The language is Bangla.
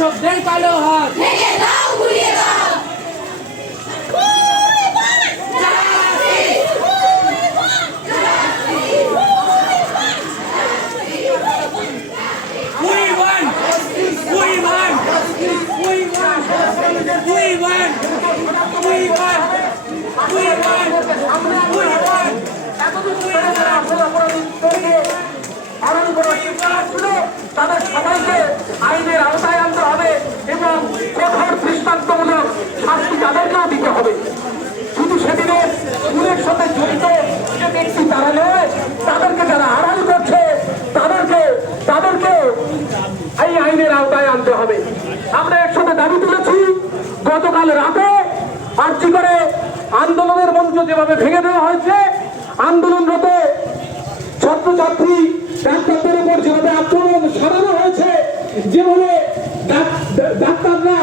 শাসকদের কালো হাত ভেঙে দাও, গুড়িয়ে দাও। তাদের সবাইকে আইনের আওতায় আনতে হবে এবং কঠোর দৃষ্টান্তমূলক শাস্তি তাদেরকেও দিতে হবে। শুধু সেদিনে খুনের সাথে জড়িত যে ব্যক্তি তারা নয়, তাদেরকে যারা আড়াল করছে তাদেরকে এই আইনের আওতায় আনতে হবে। আমরা একসাথে দাবি তুলেছি। গতকাল রাতে আর্জি করে আন্দোলনের মঞ্চ যেভাবে ভেঙে দেওয়া হয়েছে, আন্দোলনরত ছাত্রছাত্রী ডাক্তারদের উপর যেভাবে আক্রমণ সারানো হয়েছে, যেভাবে ডাক্তাররা